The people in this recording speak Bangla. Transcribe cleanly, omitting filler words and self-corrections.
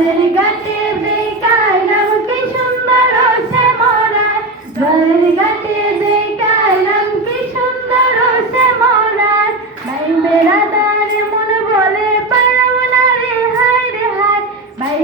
জলের ঘাটে দেখাইলাম কি সুন্দর শ্যামরায়, জলের ঘাটে দেখাইলাম কি সুন্দর শ্যামরায়। ভাই বেড়াদার মন বলে পারব না রে হায় রে হায়, ভাই